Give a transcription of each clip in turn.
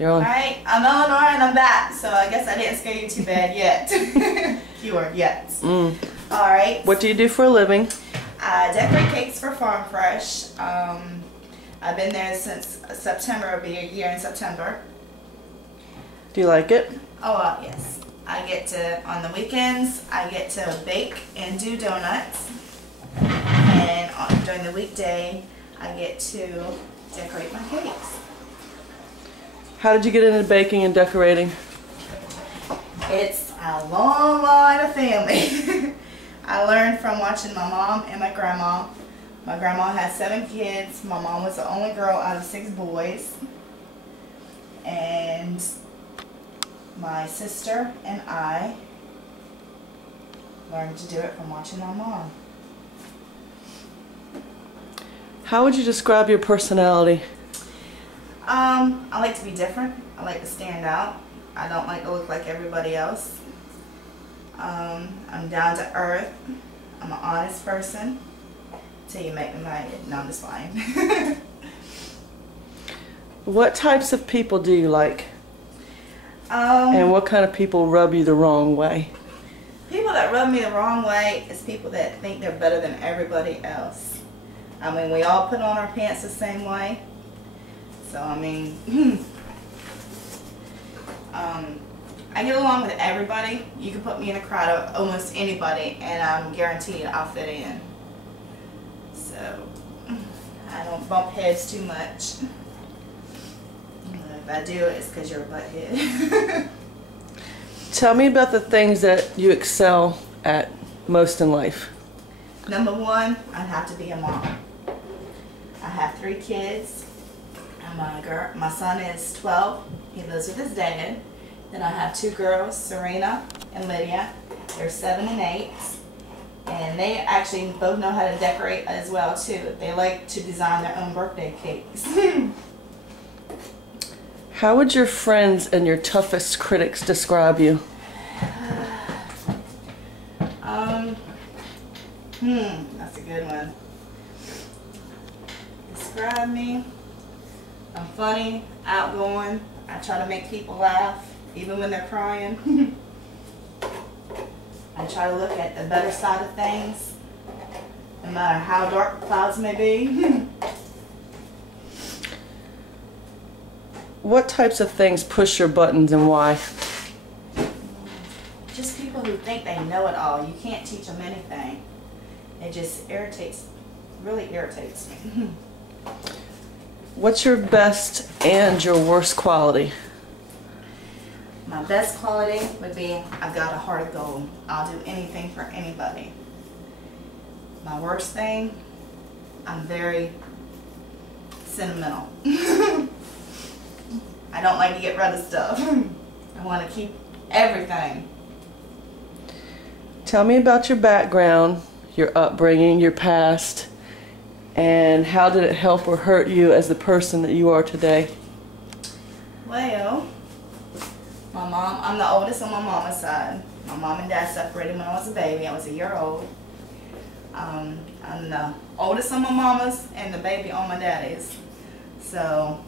You're on. Alright, I'm Eleanor and I'm back, so I guess I didn't scare you too bad yet. Keyword, yet. Alright. What do you do for a living? I decorate cakes for Farm Fresh. I've been there since September. It'll be a year in September. Do you like it? Oh, yes. I get to, on the weekends, I get to bake and do donuts. And during the weekday, I get to decorate my cakes. How did you get into baking and decorating? It's a long line of family. I learned from watching my mom and my grandma. My grandma had 7 kids. My mom was the only girl out of 6 boys. And my sister and I learned to do it from watching my mom. How would you describe your personality? I like to be different. I like to stand out. I don't like to look like everybody else. I'm down to earth. I'm an honest person. Till you make me mad. No, I'm just lying. What types of people do you like? And what kind of people rub you the wrong way? People that rub me the wrong way is people that think they're better than everybody else. I mean, we all put on our pants the same way. So, I mean, I get along with everybody. You can put me in a crowd of almost anybody and I'm guaranteed I'll fit in. So, I don't bump heads too much. If I do, it's because you're a butthead. Tell me about the things that you excel at most in life. Number 1, I'd have to be a mom. I have 3 kids. My son is 12. He lives with his dad. Then I have 2 girls, Serena and Lydia. They're 7 and 8. And they actually both know how to decorate as well too. They like to design their own birthday cakes. How would your friends and your toughest critics describe you? That's a good one. Describe me. I'm funny, outgoing. I try to make people laugh, even when they're crying. I try to look at the better side of things, no matter how dark the clouds may be. What types of things push your buttons and why? Just people who think they know it all. You can't teach them anything. It just really irritates me. What's your best and your worst quality? My best quality would be I've got a heart of gold. I'll do anything for anybody. My worst thing, I'm very sentimental. I don't like to get rid of stuff. I want to keep everything. Tell me about your background, your upbringing, your past, and how did it help or hurt you as the person that you are today? Well, I'm the oldest on my mama's side. My mom and dad separated when I was a baby. I was a year old. I'm the oldest on my mama's and the baby on my daddy's. So,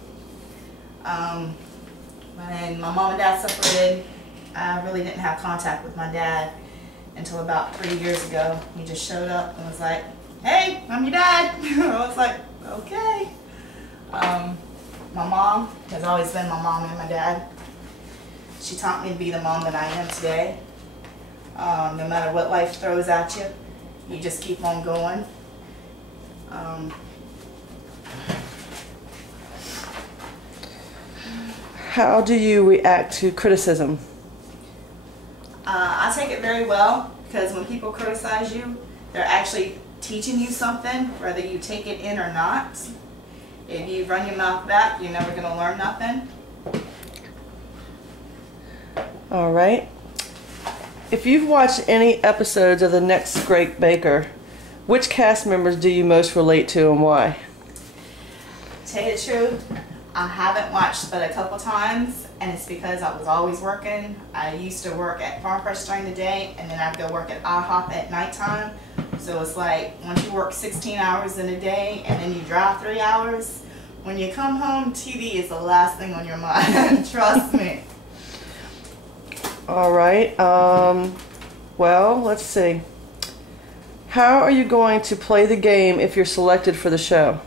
when my mom and dad separated, I really didn't have contact with my dad until about 3 years ago. He just showed up and was like, "Hey, I'm your dad." I was like, "Okay." My mom has always been my mom and my dad. She taught me to be the mom that I am today. No matter what life throws at you, you just keep on going. How do you react to criticism? I take it very well because when people criticize you, they're actually teaching you something, whether you take it in or not. If you run your mouth back, you're never going to learn nothing. All right. If you've watched any episodes of The Next Great Baker, which cast members do you most relate to and why? To tell you the truth, I haven't watched but a couple times, and it's because I was always working. I used to work at Farm Fresh during the day, and then I'd go work at IHOP at nighttime. So it's like, once you work 16 hours in a day, and then you drive 3 hours, when you come home, TV is the last thing on your mind. Trust me. All right. Well, let's see. How are you going to play the game if you're selected for the show?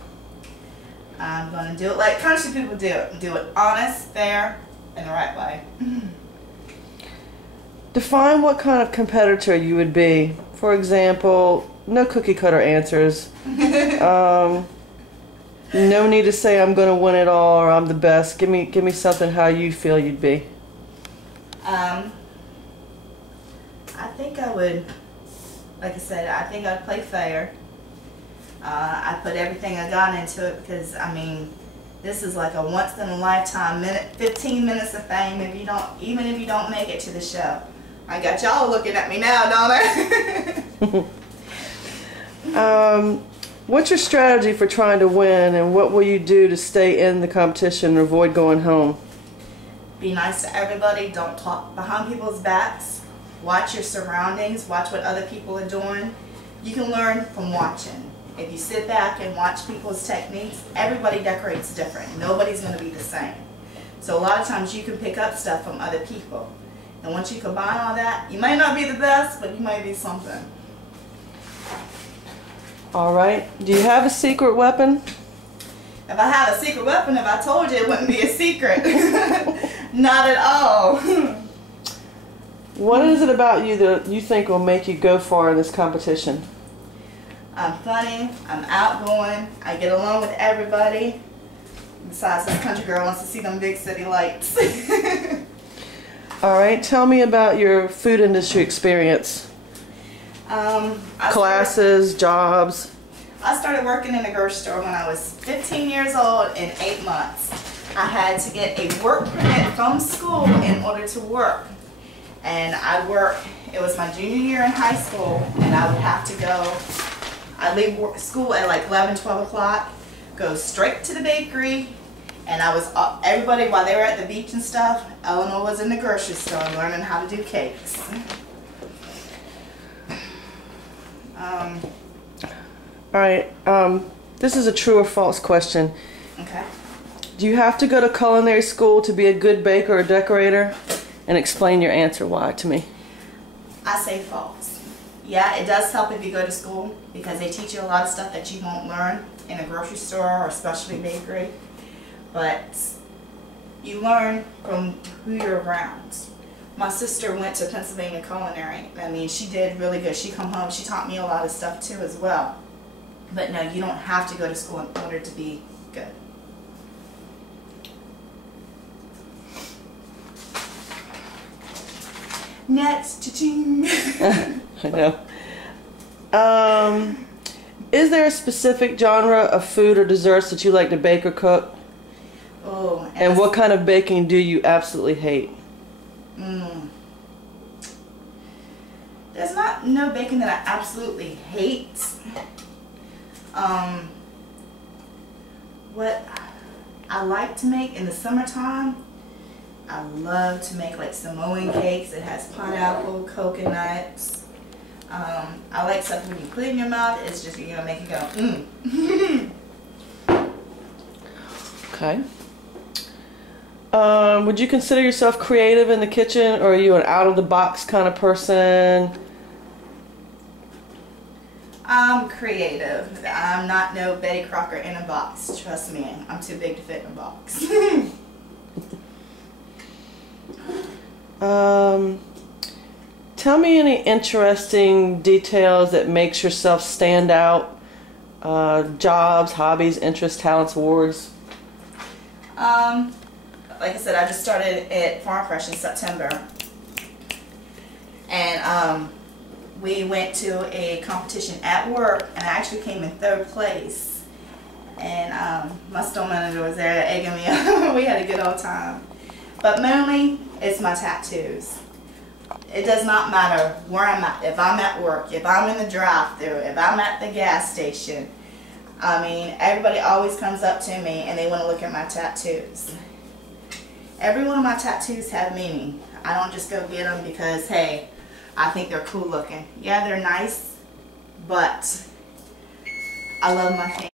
I'm going to do it like country people do it. Do it honest, fair, and the right way. Define what kind of competitor you would be. For example, no cookie cutter answers. No need to say I'm going to win it all or I'm the best. Give me something how you feel you'd be. I think I would, like I said, I think I'd play fair. I put everything I got into it because, I mean, this is like a once in a lifetime 15 minutes of fame even if you don't make it to the show. I got y'all looking at me now, don't I? What's your strategy for trying to win, and what will you do to stay in the competition and avoid going home? Be nice to everybody. Don't talk behind people's backs. Watch your surroundings. Watch what other people are doing. You can learn from watching. If you sit back and watch people's techniques, everybody decorates different. Nobody's going to be the same. So a lot of times you can pick up stuff from other people. And once you combine all that, you might not be the best, but you might be something. All right. Do you have a secret weapon? If I had a secret weapon, if I told you, it wouldn't be a secret. Not at all. What is it about you that you think will make you go far in this competition? I'm funny, I'm outgoing, I get along with everybody. Besides, this country girl wants to see them big city lights. All right, tell me about your food industry experience. Classes, jobs. I started working in a grocery store when I was 15 years old and 8 months. I had to get a work permit from school in order to work. And it was my junior year in high school, and I would have to go, I'd leave school at like 11, 12 o'clock, go straight to the bakery, and everybody, while they were at the beach and stuff, Eleanor was in the grocery store learning how to do cakes. All right, this is a true or false question. Okay. Do you have to go to culinary school to be a good baker or decorator? And explain your answer why to me. I say false. Yeah, it does help if you go to school because they teach you a lot of stuff that you won't learn in a grocery store or specialty bakery. But you learn from who you're around. My sister went to Pennsylvania Culinary. I mean, she did really good. She come home, she taught me a lot of stuff too as well. But no, you don't have to go to school in order to be good. Next, cha-ching. I know. Is there a specific genre of food or desserts that you like to bake or cook? Oh, and what kind of baking do you absolutely hate? There's no baking that I absolutely hate. What I like to make in the summertime, I love to make like Samoan cakes. It has pineapple, coconuts. I like stuff when you put it in your mouth, it's just, you're gonna make it go, Okay. Would you consider yourself creative in the kitchen, or are you an out-of-the-box kind of person? I'm creative. I'm not no Betty Crocker in a box. Trust me, I'm too big to fit in a box. Tell me any interesting details that makes yourself stand out. Jobs, hobbies, interests, talents, awards. Like I said, I just started at Farm Fresh in September. And we went to a competition at work, and I actually came in 3rd place. And my store manager was there egging me on. We had a good old time. But mainly, it's my tattoos. It does not matter where I'm at. If I'm at work, if I'm in the drive-thru, if I'm at the gas station. I mean, everybody always comes up to me and they want to look at my tattoos. Every one of my tattoos have meaning. I don't just go get them because, hey, I think they're cool looking. Yeah, they're nice, but I love my family.